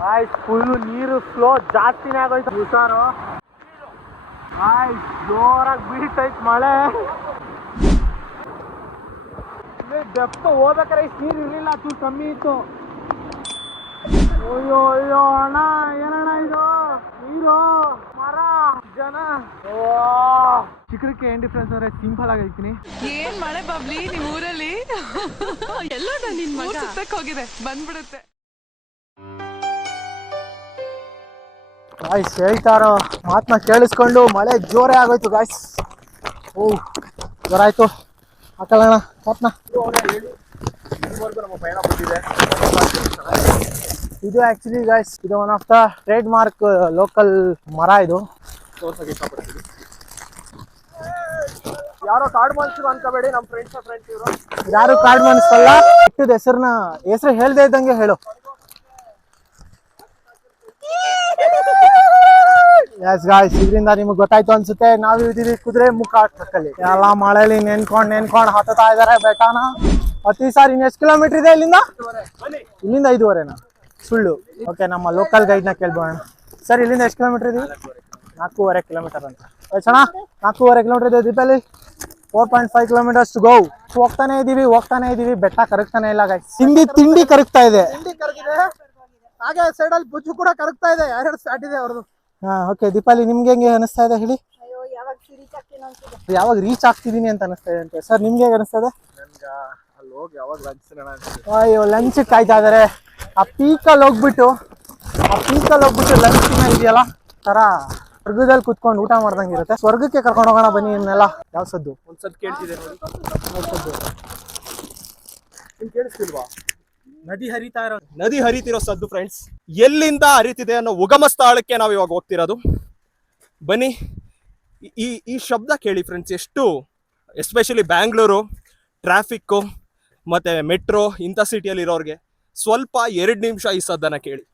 Guys full ನೀರು flow ಜಾಸ್ತಿನೇ ಆಗೋಯ್ತು. ಹುಷಾರು ಗಾಯ್ಸ್, ಜೋರಾಗಿ ಬೀಳ್ತೈತ್ ಮಳೆ. ಡೆಪ್ತ್ ಹೋಗ್ಬೇಕಾರೆ ಇಷ್ಟು ನೀರು ಇರಲಿಲ್ಲ, ಚೂರು ಕಮ್ಮಿ ಇತ್ತು. ಅಯ್ಯೋ ಅಯ್ಯೋ ಅಣ್ಣ, ಏನಣ್ಣ ಇದು ನೀರು, ಮರ, ಜನ. ಚಿಕ್ಕಕ್ಕೆ ಏನ್ ಡಿಫ್ರೆನ್ಸ್ ಅಂದ್ರೆ ಸಿಂಪಲ್ ಆಗಿ ಹೇಳ್ತೀನಿ. ಏನ್ ಮಳೆ ಬಬ್ಲಿ ನಿಮ್ ಊರಲ್ಲಿ ಎಲ್ಲ ನಿನ್ ಮಗ ಸುತ್ತಕ್ಕೆ ಹೋಗಿದೆ, ಬಂದ್ಬಿಡುತ್ತೆ. ಗಾಯ್ಸ್ ಹೇಳ್ತಾರೋ ಮಾತನ್ನ ಕೇಳಿಸ್ಕೊಂಡು ಮಳೆ ಜೋರೇ ಆಗೋಯ್ತು ಗಾಯ್ಸ್. ಓ ಜೋರ ಆಯ್ತು, ಹಾಕಲ್ಲಣ್ಣ ಮಾತನ್ನ. ಇದು ಆಕ್ಚುಲಿ ಗಾಯ್ಸ್, ಇದು one of the trade mark local ಮರ. ಇದು ಯಾರೋ ಕಾಡು ಮನುಷ್ಯರು ಅನ್ಕೋಬೇಡಿ, ನಮ್ಮ ಫ್ರೆಂಡ್ಸ್ ಇವರು ಯಾರು ಕಾಡು ಮನುಷ್ಯರಲ್ಲ. ಇಟ್ಟಿದ ಹೆಸರು ಹೇಳ್ದೆ ಇದ್ದಂಗೆ ಹೇಳು. ಎಸ್ ಗಾಯ್ಸ್, ಇದರಿಂದ ನಿಮ್ಗೆ ಗೊತ್ತಾಯ್ತು ಅನ್ಸುತ್ತೆ, ನಾವು ಇದೀವಿ ಕುದುರೆ ಮುಖ ಟ್ರಕ್ಕಲ್ಲಿ. ಎಲ್ಲ ಮಳೆಯಲ್ಲಿ ನೆನ್ಕೊಂಡು ಹತ್ತಾ ಇದಾರೆ ಬೆಟ್ಟನ. ಪ್ರತಿ ಸಾರಿ ಇನ್ನು ಎಷ್ಟು ಕಿಲೋಮೀಟರ್ ಇದೆ ಇಲ್ಲಿಂದ? 5.5 ಸುಳ್ಳು. ಓಕೆ, ನಮ್ಮ ಲೋಕಲ್ ಗೈಡ್ನ ಕೇಳ್ಬೋಣ. ಸರ್, ಇಲ್ಲಿಂದ ಎಷ್ಟು ಕಿಲೋಮೀಟರ್ ಇದೀವಿ? 4.5 ಕಿಲೋಮೀಟರ್ ಅಂತ. ಎಷ್ಟಣ್ಣ? 4.5 ಕಿಲೋಮೀಟರ್ ಇದೆ ದೀಪಲ್ಲಿ. 4.5 ಕಿಲೋಮೀಟರ್ಸ್ ಟು ಗೋ. ಹೋಗ್ತಾನೆ ಇದೀವಿ, ಬೆಟ್ಟ ಕರಗ್ತಾನೆ ಇಲ್ಲ ಗಾಯ್ಸ್. ತಿಂಡಿ ಕರಗ್ತಾ ಇದೆ. ಹಾಗೆ ಸೈಡಲ್ಲಿ ಬುಜ್ಜು ಕೂಡ ಕರಗ್ತಾ ಇದೆ. 2 ಸ್ಟಾರ್ಟ್ ಇದೆ ಅವ್ರದ್ದು. ಹಾ ಓಕೆ, ದೀಪಾಲಿ ನಿಮ್ಗೆ ಹೆಂಗೆ ಅನಿಸ್ತಾ ಇದೆ ಹೇಳಿ? ಯಾವಾಗ ರೀಚ್ ಆಗ್ತಿದೀನಿ ಅಂತ ಅನಿಸ್ತಾ ಇದೆ ಅಂತೆ. ಸರ್, ನಿಮ್ಗೆ ಹೇಗೆ ಅನಿಸ್ತದೆ? ಅಯ್ಯೋ, ಲಂಚ್ ಕಾಯ್ತಾ ಇದಾರೆ. ಆ ಪೀಕಲ್ಲಿ ಹೋಗ್ಬಿಟ್ಟು ಲಂಚ್ ಇದೆಯಲ್ಲ ತರ ಸ್ವರ್ಗದಲ್ಲಿ ಕುತ್ಕೊಂಡು ಊಟ ಮಾಡ್ದಂಗೆ ಇರುತ್ತೆ. ಸ್ವರ್ಗಕ್ಕೆ ಕರ್ಕೊಂಡು ಹೋಗೋಣ ಬನ್ನಿ ಇನ್ನೆಲ್ಲ. ಯಾವ ಸದ್ದು? ಒಂದ್ಸದ್ ಕೇಳ್ತಿದೆ ನೋಡಿ. ಕೇಳಿಸ್ತಿಲ್ವಾ? ನದಿ ಹರಿತಿರೋ ಸದ್ದು ಫ್ರೆಂಡ್ಸ್. ಎಲ್ಲಿಂದ ಹರಿತಿದೆ ಅನ್ನೋ ಉಗಮ ಸ್ಥಳಕ್ಕೆ ನಾವು ಇವಾಗ ಹೋಗ್ತಿರೋದು. ಬನ್ನಿ, ಈ ಶಬ್ದ ಕೇಳಿ ಫ್ರೆಂಡ್ಸ್. ಎಷ್ಟು ಎಸ್ಪೆಷಲಿ ಬ್ಯಾಂಗ್ಳೂರು ಟ್ರಾಫಿಕ್ಕು ಮತ್ತೆ ಮೆಟ್ರೋ ಇಂಥ ಸಿಟಿಯಲ್ಲಿ ಇರೋರಿಗೆ ಸ್ವಲ್ಪ 2 ನಿಮಿಷ ಈ ಸದ್ದನ್ನ ಕೇಳಿ.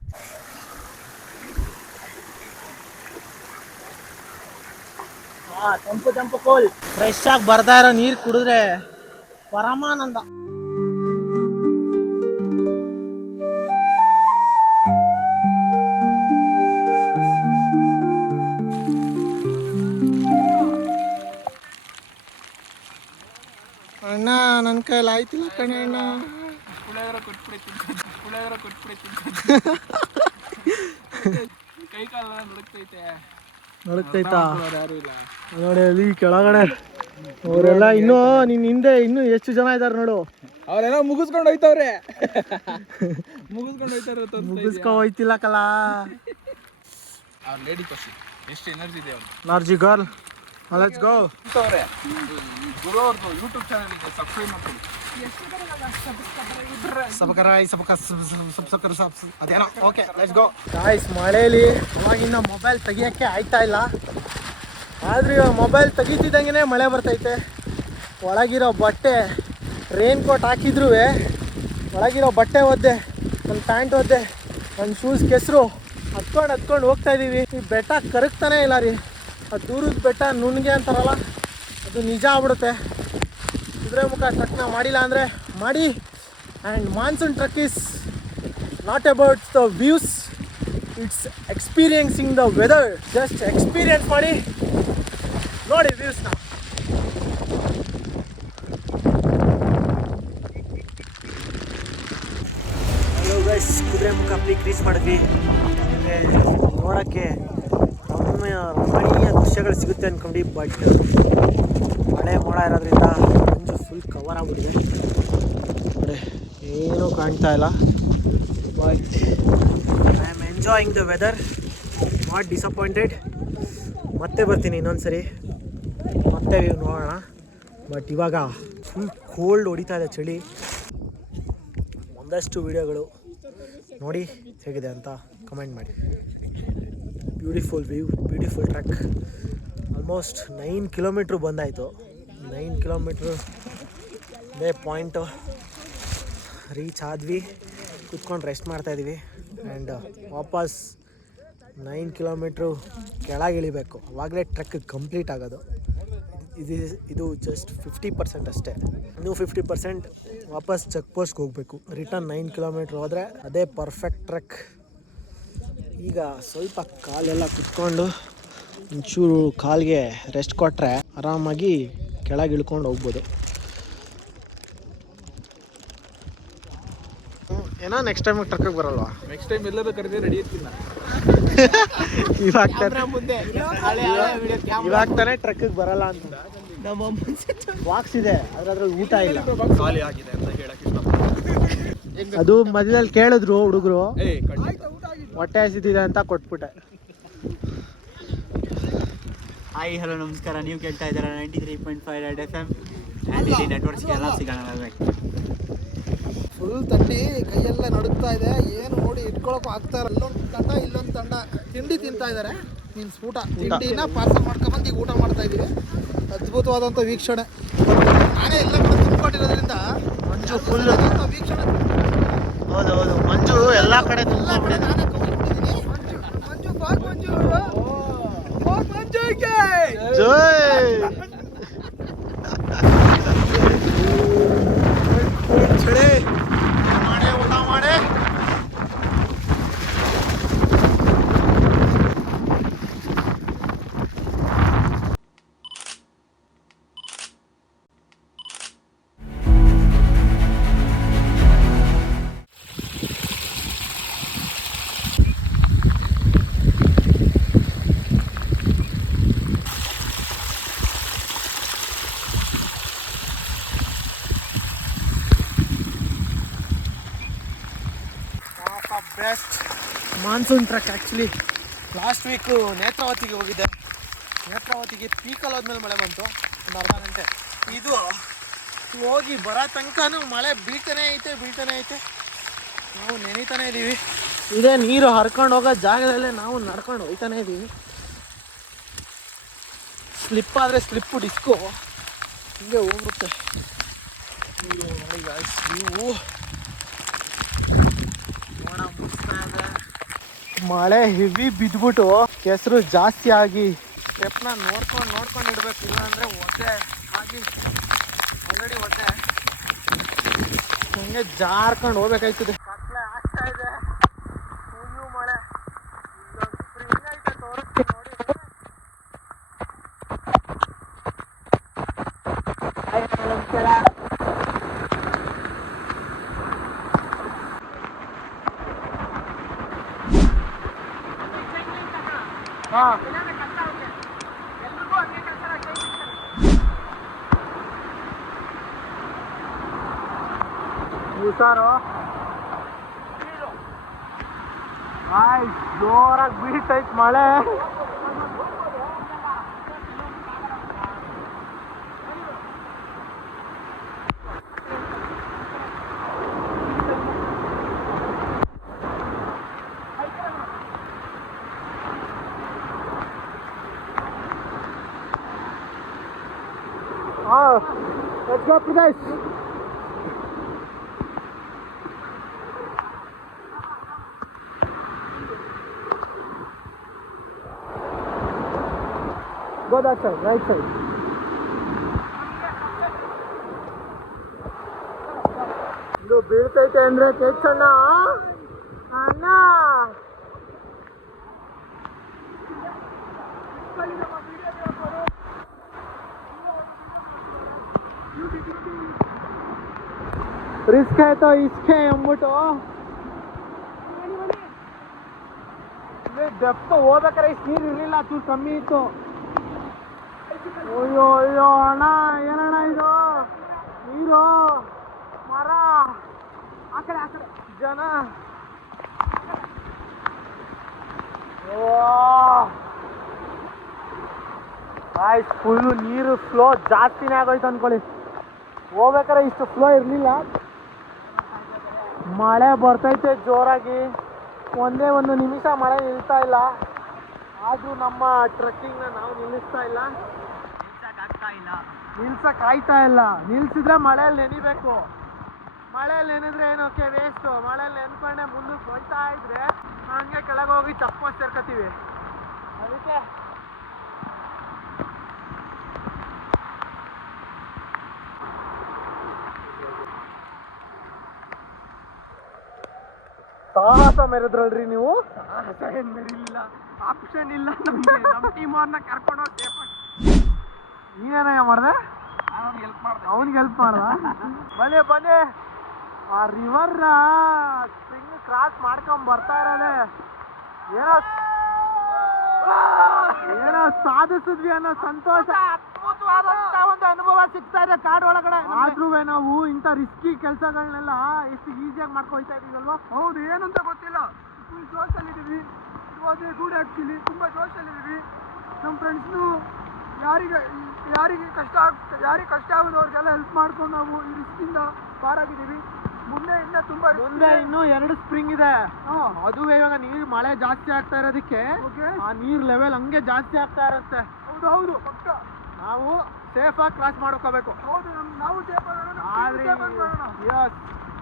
ತಂಪು ಕೋಲ್ ಫ್ರೆಶ್ ಆಗಿ ಬರ್ತಾ ಇರೋ ನೀರು ಕುಡಿದ್ರೆ ಪರಮಾನಂದ. ಅಣ್ಣ, ನನ್ನ ಕೈಲಿ ಆಯ್ತಿಲ್ಲ ಕಣೆ ಅಣ್ಣ. ನಡುಕ್ತೈತಾ ನೋಡಿ ಅಲ್ಲಿ ಕೆಳಗಡೆ ಅವರೆಲ್ಲ. ಇನ್ನೂ ನಿನ್ ಹಿಂದೆ ಇನ್ನೂ ಎಷ್ಟು ಜನ ಇದಾರೆ ನೋಡು. ಅವರೆಲ್ಲ ಮುಗಿಸ್ಕೊಂಡು ಹೋಯ್ತವ್ರೆ. ಮುಗಿಸ್ಕೊಂಡು ಹೋಯ್ತಿಲ್ಲ ಕಲ. ಎಷ್ಟು ಎನರ್ಜಿ ಇದೆ energy girl. Let's go. Guru ಅವ್ರದ್ದು ಯೂಟ್ಯೂಬ್ ಚಾನಲ್ಗೆ ಸಬ್ಸ್ಕ್ರೈಬ್ ಮಾಡ್ಕೊಳ್ಳಿ. ಅದೇನೋ. Okay, let's go guys. ಮಳೆಯಲ್ಲಿ ಅವಾಗಿಂದ ಮೊಬೈಲ್ ತೆಗಿಯೋಕ್ಕೆ ಆಯ್ತಾ ಇಲ್ಲ. ಆದ್ರೂ ಇವಾಗ ಮೊಬೈಲ್ ತೆಗಿತಿದ್ದಂಗೆ ಮಳೆ ಬರ್ತೈತೆ. ಒಳಗಿರೋ ಬಟ್ಟೆ ರೈನ್ ಕೋಟ್ ಹಾಕಿದ್ರು ಒಳಗಿರೋ ಬಟ್ಟೆ ಒದ್ದೆ, ನನ್ನ ಪ್ಯಾಂಟ್ ಒದ್ದೆ, ನನ್ನ ಶೂಸ್ ಕೆಸರು ಹತ್ಕೊಂಡು ಹೋಗ್ತಾ ಇದ್ದೀವಿ. ಈ ಬೆಟ್ಟ ಕರಗ್ತಾನೆ ಇಲ್ಲ ರೀ. ಅದು ದೂರದ ಬೆಟ್ಟ ನುಣ್ಗೆ ಅಂತಾರಲ್ಲ, ಅದು ನಿಜ ಆಗ್ಬಿಡುತ್ತೆ. ಕುದುರೆ ಮುಖ ಟ್ರಕ್ನ ಮಾಡಿಲ್ಲ ಅಂದರೆ ಮಾಡಿ. And monsoon trek is not about the views, it's experiencing the weather. Just experience ಮಾಡಿ ನೋಡಿ ವ್ಯೂಸ್ನ. ಹಲೋ ಗೈಸ್, ಕುದುರೆ ಮುಖ ಪೀಕ್ ರೀಚ್ ಮಾಡಿದ್ವಿ. ನೋಡೋಕ್ಕೆ ರಮಣೀಯ ದೃಶ್ಯಗಳು ಸಿಗುತ್ತೆ ಅಂದ್ಕೊಂಡು, ಬಟ್ ಮಳೆ ಮೋಡ ಇರೋದ್ರಿಂದ ಮಂಜು ಫುಲ್ ಕವರ್ ಆಗ್ಬಿಟ್ಟಿದೆ. ನೋಡಿ ಏನೂ ಕಾಣ್ತಾ ಇಲ್ಲ. But I am enjoying the weather, not disappointed. ಮತ್ತೆ ಬರ್ತೀನಿ ಇನ್ನೊಂದ್ಸರಿ, ಮತ್ತೆ ವ್ಯೂ ನೋಡೋಣ. ಬಟ್ ಇವಾಗ ಫುಲ್ ಕೋಲ್ಡ್ ಹೊಡಿತಾ ಇದೆ, ಚಳಿ. ಒಂದಷ್ಟು ವೀಡಿಯೋಗಳು ನೋಡಿ ಹೇಗಿದೆ ಅಂತ ಕಮೆಂಟ್ ಮಾಡಿ. Beautiful view, beautiful trek. Almost 9 kilometre ಬಂದಾಯಿತು. 9 ಕಿಲೋಮೀಟ್ರು ಅದೇ ಪಾಯಿಂಟು ರೀಚ್ ಆದ್ವಿ. ಕುತ್ಕೊಂಡು ರೆಸ್ಟ್ ಮಾಡ್ತಾಯಿದ್ದೀವಿ. ಆ್ಯಂಡ್ ವಾಪಸ್ 9 ಕಿಲೋಮೀಟ್ರು ಕೆಳಗೆ ಇಳಿಬೇಕು, ಅವಾಗಲೇ ಟ್ರಕ್ ಕಂಪ್ಲೀಟ್ ಆಗೋದು. ಇದು ಜಸ್ಟ್ 50% ಅಷ್ಟೇ. ಇನ್ನೂ 50% ವಾಪಸ್ ಚೆಕ್ ಪೋಸ್ಟ್ಗೆ ಹೋಗಬೇಕು. ರಿಟರ್ನ್ 9 ಕಿಲೋಮೀಟ್ರ್ ಹೋದರೆ ಅದೇ ಪರ್ಫೆಕ್ಟ್ ಟ್ರಕ್. ಈಗ ಸ್ವಲ್ಪ ಕಾಲೆಲ್ಲ ಕುತ್ಕೊಂಡು ಒಂಚೂರು ಕಾಲಿಗೆ ರೆಸ್ಟ್ ಕೊಟ್ಟರೆ ಆರಾಮಾಗಿ ಕೆಳಗೆ ಇಳ್ಕೊಂಡು ಹೋಗ್ಬೋದು. ಏನೋ ನೆಕ್ಸ್ಟ್ ಟೈಮ್ ಟ್ರಕ್ಕಿಗೆ ಬರಲ್ವಾ? ನೆಕ್ಸ್ಟ್ ಟೈಮ್ ಎಲ್ಲರೂ ಕರೆದೇ ರೆಡಿ ಇರ್ತೀನಿ ಇವಾಗ ತಾನೇ ಟ್ರಕ್ಕಿಗೆ ಬರಲ್ಲ ಅಂತ ನಮ್ಮ ವಾಕ್ಸ್ ಇದೆ ಅದ್ರಲ್ಲಿ ಊಟ ಇಲ್ಲ, ಖಾಲಿ ಆಗಿದೆ ಅಂತ ಹೇಳಕ್ಕೆ ಇಷ್ಟಪಡ್ತೀನಿ. ಅದು ಮಧ್ಯದಲ್ಲಿ ಕೇಳಿದ್ರು ಹುಡುಗರು, ಹೊಟ್ಟೆ ಹಸಿದಿದೆ ಅಂತ ಕೊಟ್ಬಿಟ್ಟೆ. ಹಾಯ್ ಹಲೋ ನಮಸ್ಕಾರ, ನೀವು ಕೇಳ್ತಾ ಇದ್ದೀರಾ 93.5 ರೆಡ್ FM ಆ್ಯಂಡ್ ಇಲ್ಲಿ ನೆಟ್ವರ್ಕ್ಸ್ಗೆ ಎಲ್ಲ ಸಿಗೋಣ. ಫುಲ್ ಥಂಡಿ, ಕೈಯೆಲ್ಲ ನಡುಗ್ತಾ ಇದೆ, ಏನು ನೋಡಿ ಇಟ್ಕೊಳಕ್ಕೂ ಆಗ್ತಾ ಇಲ್ಲ. ಇಲ್ಲೊಂದು ತಂಡ ತಿಂಡಿ ತಿಂತಾ ಇದ್ದಾರೆ, ಮೀನ್ಸ್ ಊಟ. ತಿಂಡಿನ ಪಾರ್ಸಲ್ ಮಾಡ್ಕೊಂಬಂದು ಈಗ ಊಟ ಮಾಡ್ತಾ ಇದ್ದೀವಿ. ಅದ್ಭುತವಾದಂಥ ವೀಕ್ಷಣೆ. ನಾನೇ ಎಲ್ಲ ಕಡೆ ತುಂಬಿಕೊಂಡಿರೋದ್ರಿಂದ ಮಂಜು ಫುಲ್ ವೀಕ್ಷಣೆ. ಹೌದೌದು, ಮಂಜು ಎಲ್ಲ ಕಡೆ ತುಂಬಿಕೊಂಡಿದೆ. ನಾನೇ ಕೌಂಟ್ಬಿಟ್ಟಿದ್ದೀನಿ. ಮಂಜು ಬಾಗ್ ಮಂಜು ಜೈ ಚಳಿ ಮಾಡಿ ಊಟ ಮಾಡಿ. Best monsoon trek. Actually last week ನೇತ್ರಾವತಿಗೆ ಹೋಗಿದ್ದೆ. ನೇತ್ರಾವತಿಗೆ ಪೀಕಲ್ಲಿ ಹೋದ್ಮೇಲೆ ಮಳೆ ಬಂತು, ಒಂದು ಅರ್ಧ ಗಂಟೆ. ಇದು ಹೋಗಿ ಬರೋ ತನಕನೂ ಮಳೆ ಬೀಳ್ತಾನೆ ಐತೆ. ನಾವು ನೆನೀತಾನೆ ಇದ್ದೀವಿ. ಇದೇ ನೀರು ಹರ್ಕೊಂಡು ಹೋಗೋ ಜಾಗದಲ್ಲೇ ನಾವು ನಡ್ಕೊಂಡು ಹೋಗ್ತಾನೆ ಇದ್ದೀವಿ. ಸ್ಲಿಪ್ ಆದರೆ ಸ್ಲಿಪ್ಪು ಡಿಸ್ಕು ಹಿಂಗೆ ಹೋಗ್ಬಿಡುತ್ತೆ. ನೀವು ನೋಡಿ ಗಾಯ್ಸ್, ನೀವು ಮಳೆ ಹೆವಿ ಬಿದ್ದುಬಿಟ್ಟು ಕೆಸರು ಜಾಸ್ತಿ ಆಗಿ ಸ್ಟೆಪ್ನ ನೋಡ್ಕೊಂಡು ಇಡಬೇಕು, ಇಲ್ಲಾಂದರೆ ಒದ್ದೆ ಆಗಿ ಆಲ್ರೆಡಿ ಒದ್ದೆ ಹಂಗೆ ಜಾರ್ಕೊಂಡು ಹೋಗ್ಬೇಕಾಯ್ತದೆ. ಕತ್ಲೆ ಆಗ್ತಾ ಇದೆ, ಫುಲ್ಲು ಮಳೆ. ಇಲ್ಲೊಂದು ಸ್ಪ್ರಿಂಗ್ ಐತೆ, ತೋರಿಸ್ತೀನಿ ನೋಡಿ. ಹಾಂ, ಹುಷಾರು. ಜೋರಾಗಿ ಬೀಳ್ತೈತೆ ಮಳೆ. Let's go, Pradesh. Go that side, right side. ಇದು ಬೀಳ್ತೈತೆ ಅಂದ್ರೆ ಕೇಳ್ಸಣ್ಣ ಅಣ್ಣ. ರಿಸ್ಕ್ ಆಯ್ತು ಇಸ್ಕೆ ಅಂದ್ಬಿಟ್ಟು ಡೆಪ್ತ್ ಹೋಗ್ಬೇಕಾರೆ ಇಷ್ಟು ನೀರು ಇರಲಿಲ್ಲ, ಚೂರು ಕಮ್ಮಿ ಇತ್ತು. ಅಯ್ಯೋ ಅಣ್ಣ, ಏನಣ್ಣ ಇದು ನೀರು, ಮರ, ಆ ಕಡೆ ಜನ. ಆಯ್ತು, ಫುಲ್ಲು ನೀರು ಫ್ಲೋ ಜಾಸ್ತಿನೇ ಆಗೋಯ್ತು ಅಂದ್ಕೊಳ್ಳಿ. ಹೋಗ್ಬೇಕಾರೆ ಇಷ್ಟು ಫ್ಲೋ ಇರಲಿಲ್ಲ. ಮಳೆ ಬರ್ತೈತೆ ಜೋರಾಗಿ, ಒಂದೇ ಒಂದು ನಿಮಿಷ ಮಳೆ ನಿಲ್ತಾ ಇಲ್ಲ. ಆದರೂ ನಮ್ಮ ಟ್ರೆಕ್ಕಿಂಗ್ನ ನಾವು ನಿಲ್ಸಕ್ಕಾಗ್ತಾ ಇಲ್ಲ. ನಿಲ್ಸಿದ್ರೆ ಮಳೆಯಲ್ಲಿ ನೆನಿಬೇಕು. ಮಳೆಯಲ್ಲಿ ನೆನೆದ್ರೆ ಏನೋಕೆ ವೇಸ್ಟು. ಮಳೆಯಲ್ಲಿ ನೆನ್ಕೊಂಡೆ ಮುಂದಕ್ಕೆ ಹೋಗ್ತಾ ಇದ್ರೆ ಹಂಗೆ ಕೆಳಗೆ ಹೋಗಿ ಚಪ್ಪ ಸೇರ್ಕೊತೀವಿ. ಅದಕ್ಕೆ ಸಾಹಸ ಮೆರೆದ್ರಲ್ರಿ ನೀವು. ಸಾಹಸ ಏನ್ ಮೆರಿಲಿಲ್ಲ, ಆಪ್ಷನ್ ಇಲ್ಲ ನಮ್ಗೆ. ನಮ್ಮ ಟೀಮ್ ಅವ್ರನ್ನ ಕರ್ಕೊಂಡು ನೀವೇನಯ್ಯ ಮಾಡ್ದೆ? ಹೆಲ್ಪ್ ಮಾಡ್ದೆ. ಅವನಿಗೆ ಹೆಲ್ಪ್ ಮಾಡ್ದ? ಬನ್ನಿ ಬನ್ನಿ, ಆ ರಿವರ್ ಸ್ಪ್ರಿಂಗ್ ಕ್ರಾಸ್ ಮಾಡ್ಕೊಂಡ್ ಬರ್ತಾ ಇರೋದೆ ಏನೋ ಸಾಧಿಸಿದ್ವಿ ಅನ್ನೋ ಸಂತೋಷ, ಅದ್ಭುತವಾದಂತ ಒಂದು ಅನುಭವ ಸಿಗ್ತಾ ಇದೆ ಕಾಡು ಒಳಗಡೆ. ಆದ್ರೂ ನಾವು ಇಂಥ ರಿಸ್ಕಿ ಕೆಲಸಗಳನ್ನೆಲ್ಲ ಎಷ್ಟು ಈಸಿಯಾಗಿ ಮಾಡ್ಕೊಳ್ತಾ ಇದೀವಲ್ವಾ? ಹೌದು, ಏನಂತ ಗೊತ್ತಿಲ್ಲ, ಫುಲ್ ಜೋಶಲ್ಲಿದ್ದೀವಿ. ಇವಾಗ ಗೂಡು ಆ್ಯಕ್ಚುಲಿ ತುಂಬ ಜೋಶಲ್ಲಿದ್ದೀವಿ. ನಮ್ಮ ಫ್ರೆಂಡ್ಸ್ನು ಯಾರಿಗೆ ಕಷ್ಟ ಆಗೋದು ಅವ್ರಿಗೆಲ್ಲ ಹೆಲ್ಪ್ ಮಾಡ್ಕೊಂಡು ನಾವು ಈ ರಿಸ್ಕಿಂದ ಪಾರಾಗಿದ್ದೀವಿ. ಮುಂದೆ ಇನ್ನೂ 2 ಸ್ಪ್ರಿಂಗ್ ಇದೆ. ಅದುವೇ ಇವಾಗ ನೀರು ಮಳೆ ಜಾಸ್ತಿ ಆಗ್ತಾ ಇರೋದಕ್ಕೆ ಆ ನೀರ್ ಲೆವೆಲ್ ಹಂಗೆ ಜಾಸ್ತಿ ಆಗ್ತಾ ಇರುತ್ತೆ. ಹೌದು ಪಕ್ಕ ನಾವು ಸೇಫ್ ಆಗಿ ಕ್ರಾಸ್ ಮಾಡ್ಕೋಬೇಕು. ಹೌದು, ನಾವು ಸೇಫ್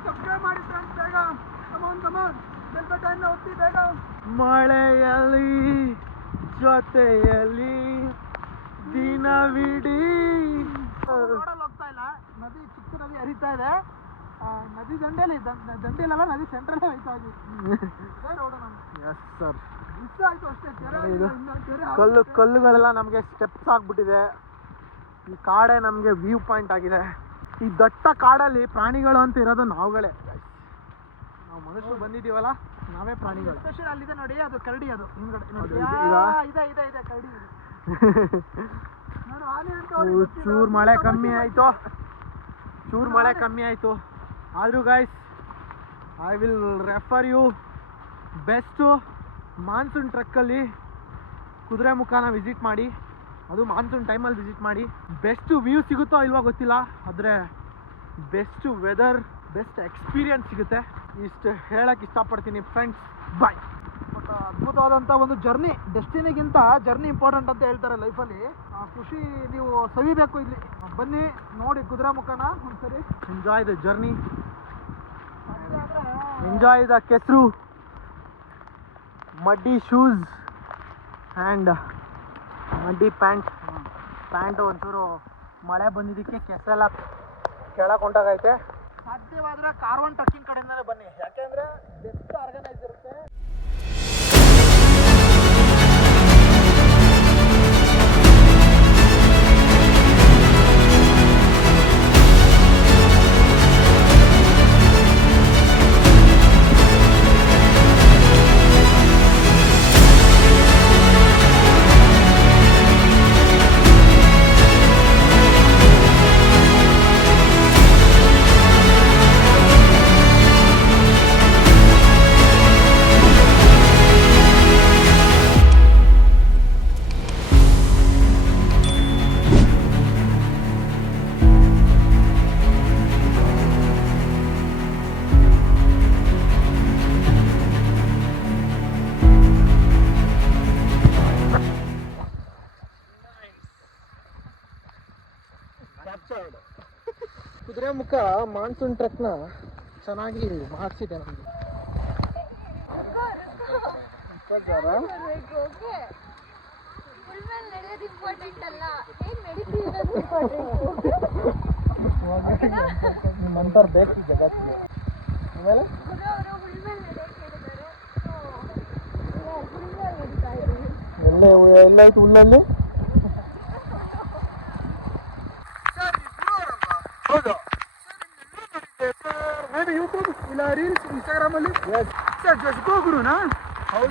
ಸಬ್ಸ್ಕ್ರೈಬ್ ಮಾಡಿ ಫ್ರೆಂಡ್ಸ್, ಬೇಗ ಕಮಾನ್ ಬೆಲ್ ಬಟನ್ ಒತ್ತಿ ಬೇಗ. ಮಳೆಯಲ್ಲಿ ಜೊತೆಯಲ್ಲಿ ದಿನವಿಡೀ ಹೋಗ್ತಾ ಇಲ್ಲ, ನದಿ ಚಿಕ್ಕ ನದಿ ಹರಿತಾ ಇದೆ. ನದಿ ದಂಡೆಯಲ್ಲ, ನದಿ ಸೆಂಟ್ರಲ್ ಹೋಯ್ತಾ ಇದ್ದೀವಿ. ಎಸ್ ಸರ್, ಮಿಸ್ ಆಯ್ತು ಅಷ್ಟೇ. ಕಲ್ಲುಗಳೆಲ್ಲ ನಮಗೆ ಸ್ಟೆಪ್ಸ್ ಆಗ್ಬಿಟ್ಟಿದೆ. ಈ ಕಾಡೇ ನಮಗೆ ವ್ಯೂ ಪಾಯಿಂಟ್ ಆಗಿದೆ. ಈ ದಟ್ಟ ಕಾಡಲ್ಲಿ ಪ್ರಾಣಿಗಳು ಅಂತ ಇರೋದು ನಾವುಗಳೇ. ನಾವು ಮನುಷ್ಯರು ಬಂದಿದ್ದೀವಲ್ಲ, ನಾವೇ ಪ್ರಾಣಿಗಳು. ಸ್ಪೆಷಲ್ ಅಲ್ಲಿದೆ ನೋಡಿ, ಅದು ಕರಡಿ, ಅದು ಹಿಂದ್ಗಡೆ ಇದೆ ಕರಡಿ. ಚೂರು ಮಳೆ ಕಮ್ಮಿ ಆಯಿತು. ಆದರೂ guys, I will refer you best monsoon ಟ್ರಕ್ಕಲ್ಲಿ ಕುದುರೆಮುಖನ ವಿಸಿಟ್ ಮಾಡಿ. ಅದು ಮಾನ್ಸೂನ್ ಟೈಮಲ್ಲಿ ವಿಸಿಟ್ ಮಾಡಿ. ಬೆಸ್ಟು ವ್ಯೂ ಸಿಗುತ್ತೋ ಇಲ್ವೋ ಗೊತ್ತಿಲ್ಲ, ಆದರೆ ಬೆಸ್ಟ್ ವೆದರ್, ಬೆಸ್ಟ್ ಎಕ್ಸ್ಪೀರಿಯನ್ಸ್ ಸಿಗುತ್ತೆ. ಇಷ್ಟು ಹೇಳಕ್ಕೆ ಇಷ್ಟಪಡ್ತೀನಿ ಫ್ರೆಂಡ್ಸ್. ಬಾಯ್. ಬಟ್ ಅದ್ಭುತವಾದಂಥ ಒಂದು ಜರ್ನಿ, ಡೆಸ್ಟಿನಿಗಿಂತ ಜರ್ನಿ ಇಂಪಾರ್ಟೆಂಟ್ ಅಂತ ಹೇಳ್ತಾರೆ ಲೈಫಲ್ಲಿ. ಖುಷಿ ನೀವು ಸವಿಬೇಕು ಇಲ್ಲಿ. ಬನ್ನಿ ನೋಡಿ ಕುದುರೆಮುಖನ ಒಂದ್ಸರಿ. Enjoy the journey, enjoy the ಕೆಸರು, ಮಡ್ಡಿ ಶೂಸ್ ಆ್ಯಂಡ್ ಮಡ್ಡಿ ಪ್ಯಾಂಟು ಒಂಚೂರು ಮಳೆ ಬಂದಿದ್ದಕ್ಕೆ ಕೆಸರೆಲ್ಲ ಕೆಳಗೆ ಹೊಂಟಾಗೈತೆ. ಸಾಧ್ಯವಾದರೆ ಕಾರ್ವನ್ ಟ್ರಕ್ಕಿಂಗ್ ಕಡೆಯಿಂದಲೇ ಬನ್ನಿ, ಯಾಕೆಂದರೆ ಬೆಸ್ಟ್ ಆರ್ಗನೈಸ್ ಇರುತ್ತೆ. ಕುದುರೆಮುಖ ಮಾನ್ಸೂನ್ ಟ್ರಕ್ನ ಚೆನ್ನಾಗಿ ಮಾಡಿಸಿದೆ ನಮಗೆ. ನಿಮ್ಮಂಥವ್ರು ಬೇಕು ಈ ಜಗತ್ತಿಗೆ. ಆಮೇಲೆ ಎಲ್ಲಾಯ್ತು ಹುಲ್ಲಲ್ಲಿ. ಹೌದು, ಯೂಟ್ಯೂಬ್ ಇಲ್ಲ ರೀಲ್ಸ್ ಇನ್ಸ್ಟಾಗ್ರಾಮ್ ಅಲ್ಲಿ ಸರ್ ಜಸ್ಟ್ ಗೋ ಗುರುನಾ?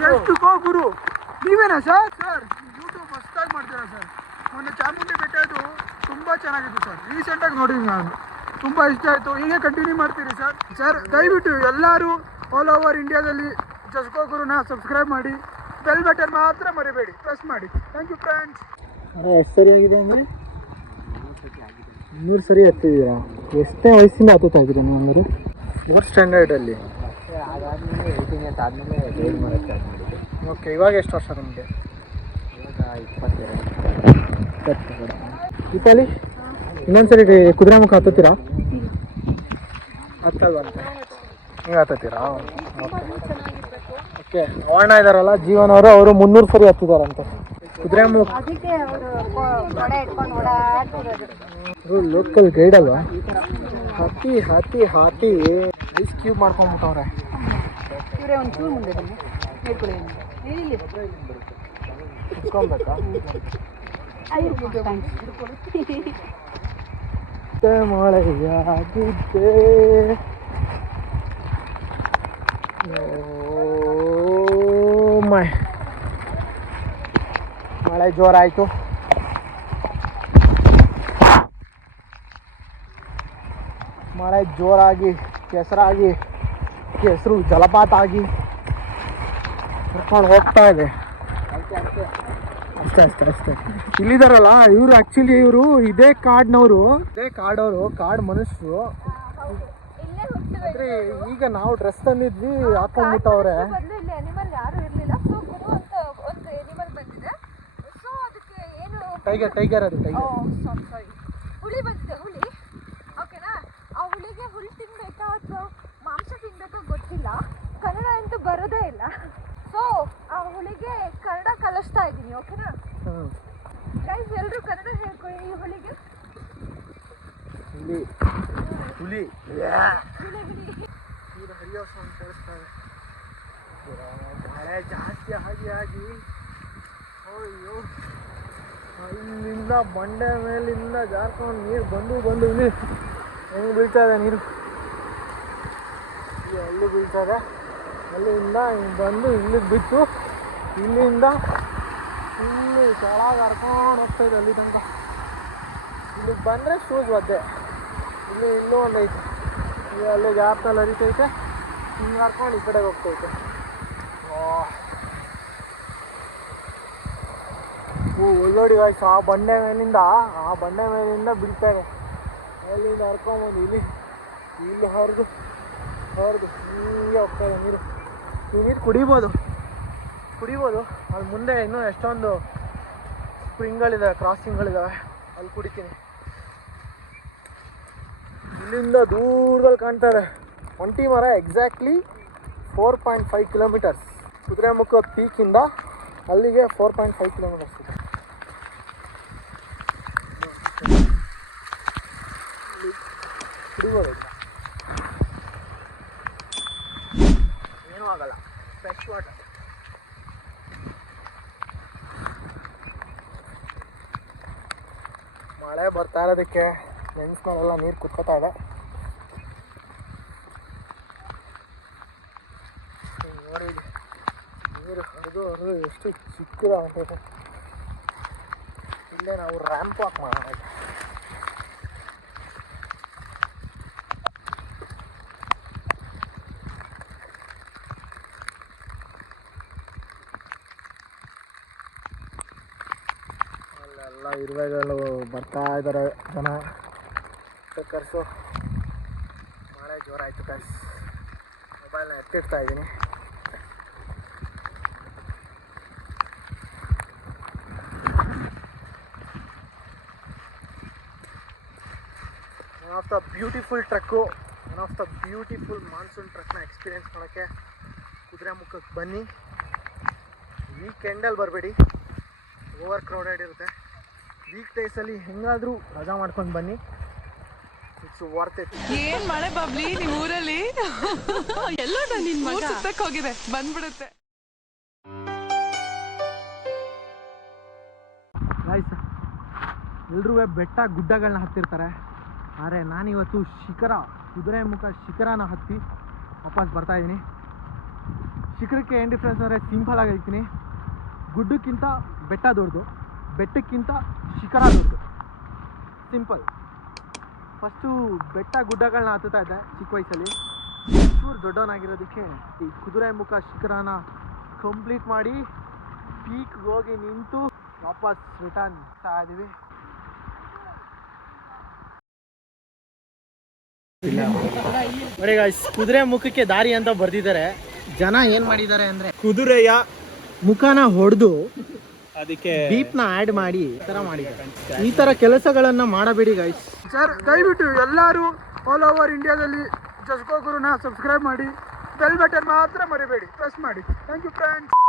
ಜಸ್ಟ್ ಗೋ ಗುರು ನೀವೇನಾ ಸರ್? ಯೂಟ್ಯೂಬ್ ಮಸ್ತಾಗಿ ಮಾಡ್ತೀರಾ ಸರ್. ಮೊನ್ನೆ ಚಾಮುಂಡಿ ಬೆಟ್ಟ ಅದು ತುಂಬ ಚೆನ್ನಾಗಿತ್ತು ಸರ್, ರೀಸೆಂಟಾಗಿ ನೋಡಿದ್ದೀನಿ ನಾನು, ತುಂಬ ಇಷ್ಟ ಆಯಿತು. ಹೀಗೆ ಕಂಟಿನ್ಯೂ ಮಾಡ್ತೀರಿ ಸರ್. ದಯವಿಟ್ಟು ಎಲ್ಲರೂ ಆಲ್ ಓವರ್ ಇಂಡಿಯಾದಲ್ಲಿ ಜಸ್ಟ್ ಗೋ ಗುರುನ ಸಬ್ಸ್ಕ್ರೈಬ್ ಮಾಡಿ, ಬೆಲ್ ಬಟನ್ ಮಾತ್ರ ಮರಿಬೇಡಿ, ಪ್ರೆಸ್ ಮಾಡಿ. Thank you friends. ಎಷ್ಟು ಸರಿಯಾಗಿದೆ ಅಂದರೆ 3 ಸರಿ ಹತ್ತಿದ್ದೀರಾ? ಎಷ್ಟೇ ವಯಸ್ಸಿಂದ ಹತ್ತುತ್ತಾ ಇದ್ದೀರಾ ನೀವು? ಅಂದರೆ 4th ಸ್ಟ್ಯಾಂಡರ್ಡಲ್ಲಿ. ಓಕೆ, ಇವಾಗ ಎಷ್ಟು ವರ್ಷ ನಿಮಗೆ? ದೀಪಾವಳಿ ಇನ್ನೊಂದ್ಸರಿ ಕುದುರೆಮುಖ ಹತ್ತುತ್ತೀರಾ? ಹತ್ತಲ್ವಂತ ಹಿಂಗೆ ಹತ್ತತ್ತೀರಾ? ಓಕೆ, ಅಣ್ಣ ಇದ್ದಾರಲ್ಲ ಜೀವನವರು, ಅವರು 300 ಸರಿ ಹತ್ತಿದಾರಂತೆ ಕುದುರೆಮುಖ. ಲೋಕಲ್ ಗೈಡ್ ಅಲ್ವಾ? ಹತ್ತಿ ಐಸ್ ಕ್ಯೂಬ್ ಮಾಡ್ಕೊಂಡ್ಬಿಟ್ಟವ್ರೆ. ಇವರೇ ಒಂದು ಚೂರು ಮುಂದೆ ಬನ್ನಿ ಹೇಳ್ಕೊಳ್ಳಿ ಇಲ್ಲಿ ಇಟ್ಕೊಬೇಕಾ ಮಳೆಯಾಗಿದ್ದೆ ಮಳೆ ಜೋರಾಯಿತು. ಮಳೆ ಜೋರಾಗಿ ಕೆಸರು ಜಲಪಾತ ಆಗಿ ಕರ್ಕೊಂಡು ಹೋಗ್ತಾ ಇದೆ. ಅಷ್ಟೇ ಇಲ್ಲಿದಾರಲ್ಲ ಇವರು ಆಕ್ಚುಲಿ ಇದೇ ಕಾಡವರು ಕಾಡು ಮನುಷ್ಯರು. ಆದ್ರೆ ಈಗ ನಾವು ಡ್ರೆಸ್ ತಂದಿದ್ವಿ ಹಾಕೊಂಡ್ಬಿಟ್ಟವ್ರೆ. ಟೈಗರ್ ಅದು ಹುಳಿ ಬಂದಿದೆ. ಹುಳಿ ಓಕೆನಾ? ಆ ಹುಳಿಗೆ ಹುಳಿ ತಿನ್ಬೇಕಾ ಅಥವಾ ಮಾಂಸ ತಿನ್ಬೇಕಾ ಗೊತ್ತಿಲ್ಲ. ಕನ್ನಡ ಅಂತೂ ಬರೋದೇ ಇಲ್ಲ. ಸೊ ಆ ಹುಳಿಗೆ ಕನ್ನಡ ಕಲಿಸ್ತಾ ಇದ್ದೀನಿ. ಓಕೆನಾ ಗೈಸ್, ಎಲ್ಲರೂ ಕನ್ನಡ ಹೇಳ್ಕೊಳ್ಳಿ. ಈ ಹುಳಿಗೆ ಹುಲಿ ಹರಿಯೋ ಸೌಂಡ್ ಕೇಳಿಸ್ತಾರೆ. ಮಳೆ ಜಾಸ್ತಿ ಆಗಿ ಅಯ್ಯೋ ಇಲ್ಲಿಂದ ಬಂಡೆ ಮೇಲಿಂದ ಜಾರ್ಕೊಂಡು ನೀರು ಬಂದು ಇಲ್ಲಿ ಹೆಂಗೆ ಬೀಳ್ತಾ ಇದೆ ನೀರು. ಅಲ್ಲಿ ಬೀಳ್ತಾ ಇದೆ. ಅಲ್ಲಿಂದ ಹಿಂಗೆ ಬಂದು ಇಲ್ಲಿಗೆ ಬಿಟ್ಟು ಇಲ್ಲಿಂದ ಇಲ್ಲಿ ಕೆಳಗೆ ಹರ್ಕೊಂಡು ಹೋಗ್ತಾಯಿದೆ ಅಲ್ಲಿ ತನಕ. ಇಲ್ಲಿಗೆ ಬಂದರೆ ಶೂಸ್ ಒದ್ದೆ. ಇಲ್ಲೂ ಒಂದು ಐತೆ. ಅಲ್ಲಿ ಗ್ಯಾಪ್ನಲ್ಲಿ ಹರಿತೈತೆ. ಹಿಂಗೆ ಹರ್ಕೊಂಡು ಈ ಕಡೆಗೆ ಹೋಗ್ತೈತೆ. ಒಳ್ಳೋಡಿ ವಾಯ್ಸ್ ಆ ಬಂಡೆ ಮೇಲಿಂದ ಬೀಳ್ತಾರೆ. ಅಲ್ಲಿಂದ ಹರ್ಕೊಂಬಂದು ಇಲ್ಲಿ ಹರಿದು ಹಿಂಗೆ ಹೋಗ್ತಾಯಿದೆ ನೀರು. ಈ ನೀರು ಕುಡಿಬೋದು. ಅಲ್ಲಿ ಮುಂದೆ ಇನ್ನೂ ಎಷ್ಟೊಂದು ಸ್ಪ್ರಿಂಗ್ಗಳಿದ್ದಾವೆ, ಕ್ರಾಸಿಂಗ್ಗಳಿದ್ದಾವೆ, ಅಲ್ಲಿ ಕುಡಿತೀನಿ. ಇಲ್ಲಿಂದ ದೂರದಲ್ಲಿ ಕಾಣ್ತಾರೆ ಒಂಟಿ ಮರ. Exactly 4.5 kilometres. ಕುದುರೆಮುಖ ಪೀಕಿಂದ ಅಲ್ಲಿಗೆ 4.5 ಕಿಲೋಮೀಟರ್ಸ್ ಇದೆ. ಕುಡಿಬೋದು, ಏನೂ ಆಗಲ್ಲ. Fresh water. ಮಳೆ ಬರ್ತಾ ಇರೋದಕ್ಕೆ ಲೆನ್ಸ್ಗಳೆಲ್ಲ ನೀರು ಕುತ್ಕೋತಾ ಇದೆ. ನೋಡಿ ನೀರು ಹರಿದು ಎಷ್ಟು ಚಿಕ್ಕದಾಗ್ತೈತೆ. ಇಲ್ಲೇ ನಾವು ರ್ಯಾಂಪ್ ವಾಕ್ ಮಾಡೋಣ. ಅಲ್ಲೆಲ್ಲ ಇರುವೆಗಳು ಬರ್ತಾ ಇದ್ದಾರೆ ಜನ. ಕರ್ಸು ಮಳೆ ಜೋರಾಯಿತು ಕರ್ಸ್. ಮೊಬೈಲ್ನ ಎತ್ತಿಡ್ತಾ ಇದ್ದೀನಿ. One of the beautiful trek, one of the beautiful monsoon ಟ್ರಕ್ನ ಎಕ್ಸ್ಪೀರಿಯೆನ್ಸ್ ಮಾಡೋಕ್ಕೆ ಕುದುರೆಮುಖಕ್ಕೆ ಬನ್ನಿ. ವೀಕೆಂಡಲ್ಲಿ ಬರಬೇಡಿ, ಓವರ್ ಕ್ರೌಡೆಡ್ ಇರುತ್ತೆ. ವೀಕ್ ಡೇಸಲ್ಲಿ ಹೆಂಗಾದರೂ ರಜಾ ಮಾಡ್ಕೊಂಡು ಬನ್ನಿ. It's worth it. ಏನ್ ಮಳೆ ಬಬ್ಲಿ ನಿಮ್ ಊರಲ್ಲಿ? ಎಲ್ಲ ನಿನ್ ಮಗ ಸುತ್ತಕ್ಕೆ ಹೋಗಿದೆ, ಬಂದ್ಬಿಡುತ್ತೆ. ಗಾಯ್ಸ್, ಎಲ್ರೂ ಬೆಟ್ಟ ಗುಡ್ಡಗಳನ್ನ ಹತ್ತಿರ್ತಾರೆ. ಆದರೆ ನಾನಿವತ್ತು ಕುದುರೆಮುಖ ಶಿಖರನ ಹತ್ತಿ ವಾಪಸ್ ಬರ್ತಾಯಿದ್ದೀನಿ. ಶಿಖರಕ್ಕೆ ಏನು ಡಿಫ್ರೆನ್ಸ್ ಅಂದರೆ ಸಿಂಪಲ್ ಆಗಿ ಹೇಳ್ತೀನಿ. ಗುಡ್ಡಕ್ಕಿಂತ ಬೆಟ್ಟ ದೊಡ್ಡದು, ಬೆಟ್ಟಕ್ಕಿಂತ ಶಿಖರ ದೊಡ್ಡದು. ಸಿಂಪಲ್. ಫಸ್ಟು ಬೆಟ್ಟ ಗುಡ್ಡಗಳನ್ನ ಹತ್ತುತ್ತಾ ಇದ್ದೆ ಚಿಕ್ಕ ವಯಸ್ಸಲ್ಲಿ. ಚೂರು ದೊಡ್ಡವನಾಗಿರೋದಕ್ಕೆ ಈ ಕುದುರೆಮುಖ ಶಿಖರನ ಕಂಪ್ಲೀಟ್ ಮಾಡಿ ಪೀಕ್ಗೆ ಹೋಗಿ ನಿಂತು ವಾಪಸ್ ರಿಟರ್ನ್ ಆಗ್ತಾ ಇದ್ದೀವಿ. ನೋಡಿ ಗಾಯ್ಸ್, ಕುದುರೆಮುಖಕ್ಕೆ ದಾರಿ ಅಂತ ಬರ್ದಿದ್ದಾರೆ. ಜನ ಏನು ಮಾಡಿದ್ದಾರೆ ಅಂದರೆ ಕುದುರೆಯ ಮುಖನ ಹೊಡೆದು ಅದಕ್ಕೆ ಬೀಪ್ನ ಆ್ಯಡ್ ಮಾಡಿ ಈ ಥರ ಮಾಡಿದ್ದಾರೆ. ಈ ಥರ ಕೆಲಸಗಳನ್ನು ಮಾಡಬೇಡಿ ಗಾಯ್ಸ್. ಸರ್, ದಯವಿಟ್ಟು ಎಲ್ಲರೂ ಆಲ್ ಓವರ್ ಇಂಡಿಯಾದಲ್ಲಿ ಜಸ್ಕೋ ಗುರುನ ಸಬ್ಸ್ಕ್ರೈಬ್ ಮಾಡಿ. ಬೆಲ್ ಬಟನ್ ಮಾತ್ರ ಮರಿಬೇಡಿ, ಪ್ರೆಸ್ ಮಾಡಿ. Thank you friends.